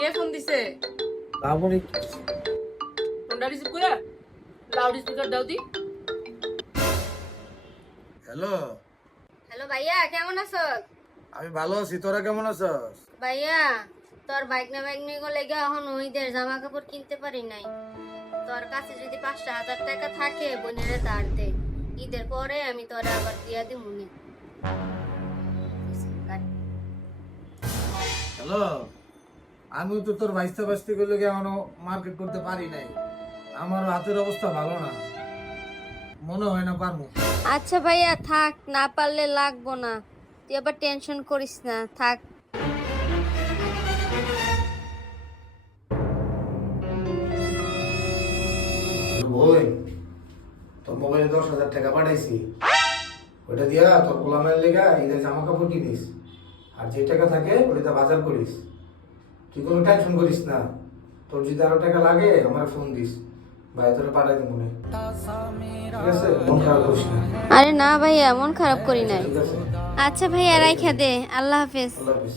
কে phone দিছে? লাবণী ফোনটা receive করে লাউড স্পিকার দাও দি। হ্যালো, হ্যালো ভাইয়া, কেমন আছো? আমি ভালো আছি, তোরা কেমন আছস? ভাইয়া, তোর বাইকনি লেগে এখন ওইদের জামা কাপড় কিনতে পারি নাই। তোর কাছে যদি 5,000 টাকা থাকে বোনেরে ধার দে, ঈদের পরে আমি তোরে আবার দিয়া দিব নি। হ্যালো, আমি তো তোর বাইস্তা বাস্তি করলে এখনো মার্কেট করতে পারি নাই। আমার হাতের অবস্থা ভালো না, মনে হয় না পারবো। আচ্ছা ভাইয়া থাক, না পারলে লাগবো না, তুই আবার টেনশন করিস না, থাক। ওই তোর মোবাইলে 10,000 টাকা পাঠাইছি, ওটা দিয়া তোর গোলামের লেগা ঈদের জামা কাপড় কিনিস, আর যে টাকা থাকে ওটা বাজার করিস। তুই কোনো টেনশন করিস না, তোর যদি আরো টাকা লাগে আমার ফোন দিস, ভাই তোরে পাঠাই দিব মনে, ঠিক আছে? মন খারাপ করিস না। আরে না ভাইয়া, মন খারাপ করি নাই। ঠিক আছে, আচ্ছা ভাইয়া, রাইখা দে, আল্লাহ হাফেজ। আল্লাহ হাফিজ।